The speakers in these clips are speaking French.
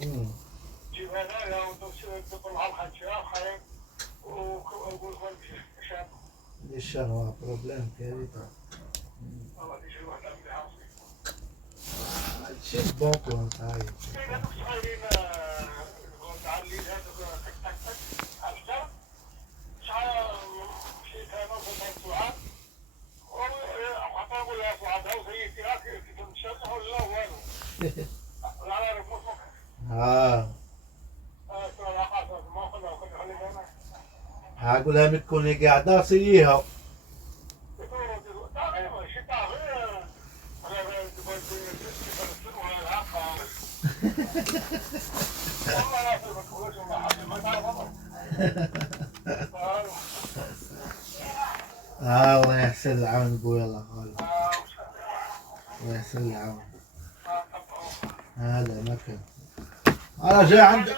جيب هنايا وتطلع الحشاء خير وأقول لك شاب. الشهر هو بروبليم كارثة. والله دي شي واحدة من العاصي. شيء بوكو انت هاي. إيه هذوك صغيرين يقول تعال لي هذوك تك تك تك عرفتها؟ شحال مشيت أنا وصلت سعاد وحتى نقول لها سعاد هاو سيدتي هاك تمشي ولا والو. لا رموش هقول لها بتكوني قاعدة سيئة. الله يحسن العون ابوي الله خالد. الله يحسن العون. هذا مكان. انا جاي عندك.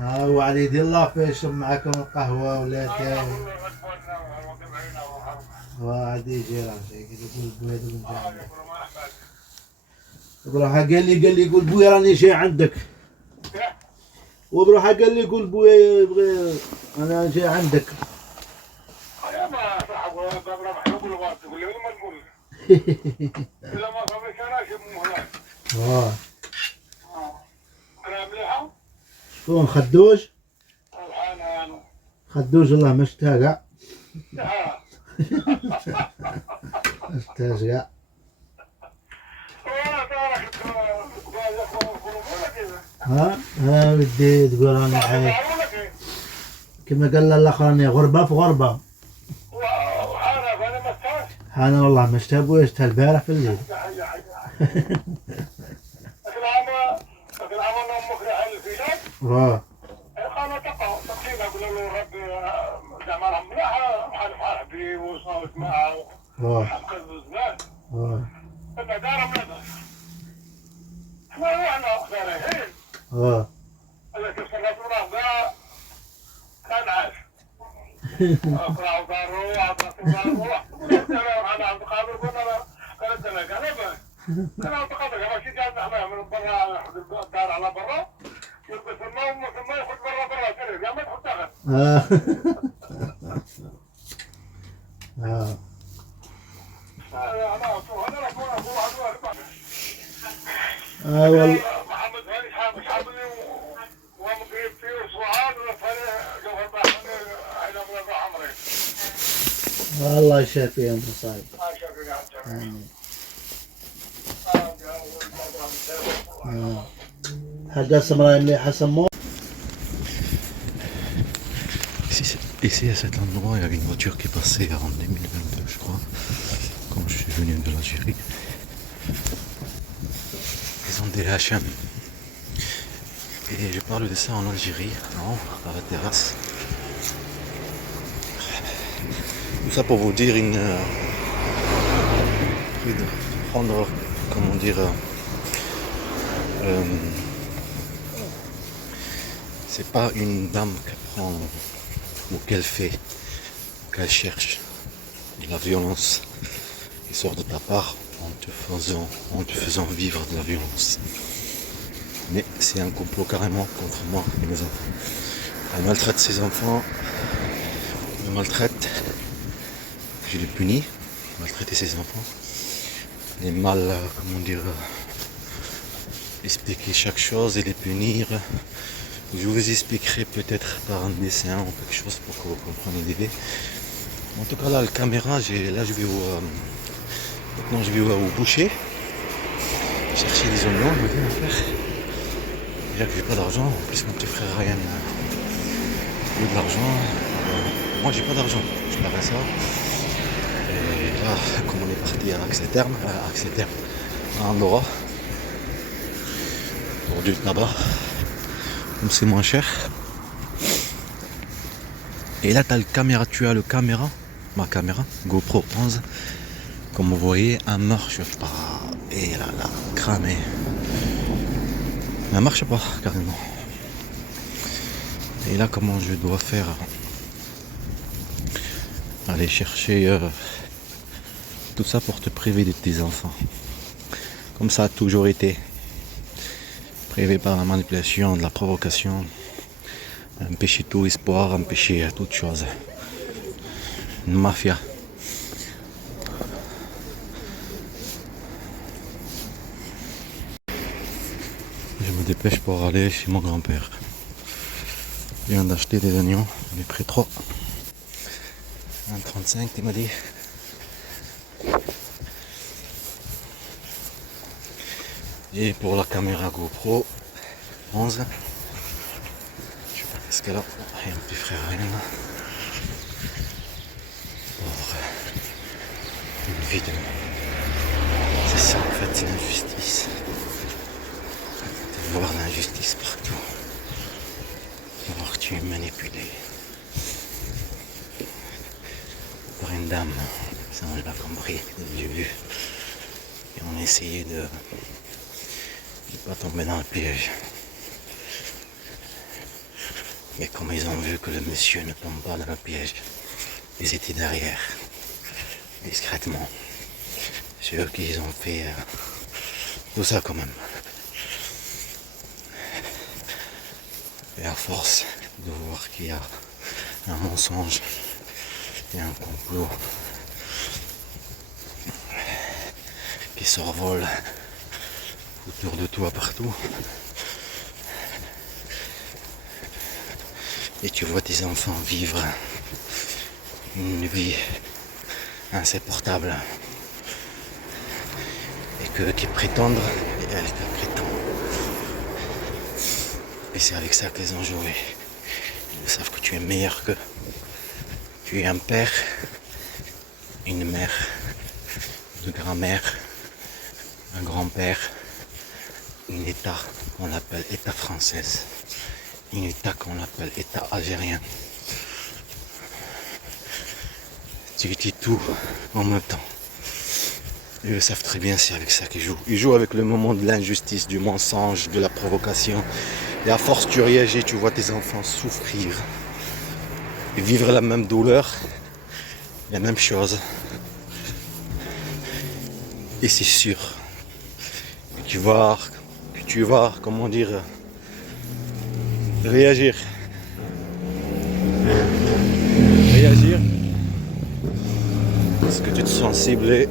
وعلي يدي الله فيش معكم القهوة ولا شاي. وعادي يجي راسي يقول بوي هذا من جاي. وبروح قال لي يقول بوي راني جاي عندك. وبروح قال لي يقول بوي يبغي انا جاي عندك. يا ما صاحب قبل ما يقول ما تقول لي ما تقول إلا ما صبرك أنا شو مهلا. أنا مليحة. شكون خدوج؟ الحنان. خدوج الله مشتاق. مشتاق. ها ودي تقول انا عايش. كما قال الاخ راني غربة في غربة. أنا والله مشتاق ابوي اشتهى البارح في الليل. قالوا تقينا قلنا له ربي زعما راهم ملاح بحال فرح بيه وصوت معه وحقد زمان انا دارهم ندرس احنا روحنا اختارين انا كيف صليت وراه كاع كان عاش اقرا دارو عطات دارو قلت انا عبد القادر قلنا قالت انا قال كان عبد القادر ماشي قاعد احنا من برا الدار على برا يلبس النوم ثم يخرج برا كذا يا ما تحطها والله محمد هاني حامل ومقريب فيه وصعاد وفرح جوهر بحر عيد ابو عمري الله يشافي انت صايب. حاجة سمراء مليحة سموه. Ici à cet endroit, il y avait une voiture qui passait en 2022, je crois, quand je suis venu de l'Algérie. Ils ont des HM. Et je parle de ça en Algérie, en haut, à la terrasse. Tout ça pour vous dire prendre, comment dire, c'est pas une dame qui prend ou qu'elle fait, qu'elle cherche de la violence qui sort de ta part en te faisant vivre de la violence. Mais c'est un complot carrément contre moi et mes enfants. Elle maltraite ses enfants, elle me maltraite, je l'ai puni, maltraiter ses enfants. Les mal, comment dire, expliquer chaque chose et les punir. Je vous expliquerai peut-être par un dessin ou quelque chose pour que vous compreniez l'idée. En tout cas là, la caméra, là je vais maintenant je vais au boucher chercher des oignons, déjà que j'ai pas d'argent. En plus mon petit frère Ryan a eu de l'argent. Moi j'ai pas d'argent, je parie ça. Et là, comme on est parti à Axel-Terme, à Andorra, pour du tabac, comme c'est moins cher. Et là tu as le caméra, ma caméra GoPro 11, comme vous voyez, elle marche pas. Et là, cramé. Elle marche pas carrément. Et là comment je dois faire? Aller chercher tout ça pour te priver de tes enfants. Comme ça a toujours été. Privé par la manipulation, de la provocation, empêcher tout espoir, empêcher toute chose. Une mafia. Je me dépêche pour aller chez mon grand-père. Je viens d'acheter des oignons, j'en ai pris 3. 1,35 tu m'as dit. Et pour la caméra GoPro 11. Je sais pas qu'est-ce qu'elle a. Et un petit frère rien. Pour une vidéo. C'est ça en fait, c'est l'injustice. De voir l'injustice partout. De voir que tu es manipulé. Par une dame. Ça on l'a compris dès le début. Et on a essayé de pas tomber dans le piège. Mais comme ils ont vu que le monsieur ne tombe pas dans le piège, ils étaient derrière, discrètement. C'est eux qui ont fait tout ça quand même. Et à force de voir qu'il y a un mensonge et un complot qui survole autour de toi partout, et tu vois tes enfants vivre une vie insupportable, et que qui prétendent et elle qui prétend. Et c'est avec ça qu'ils ont joué. Ils savent que tu es meilleur qu'eux. Tu es un père, une mère, une grand-mère, un grand-père, un État qu'on appelle État française, un État qu'on appelle État algérien. Tu dis tout en même temps. Ils le savent très bien, c'est avec ça qu'ils jouent. Ils jouent avec le moment de l'injustice, du mensonge, de la provocation. Et à force tu réagis, tu vois tes enfants souffrir et vivre la même douleur, la même chose. Et c'est sûr que tu vas, comment dire, réagir. Parce que tu te sens ciblé.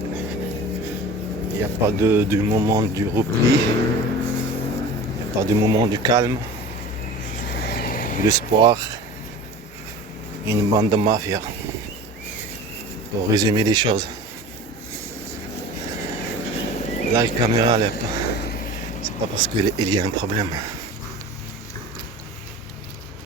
Il n'y a pas du moment du repli. Il n'y a pas du moment du calme. De l'espoir. Une bande de mafia. Pour résumer les choses. Là, la caméra, c'est pas parce qu'il y a un problème.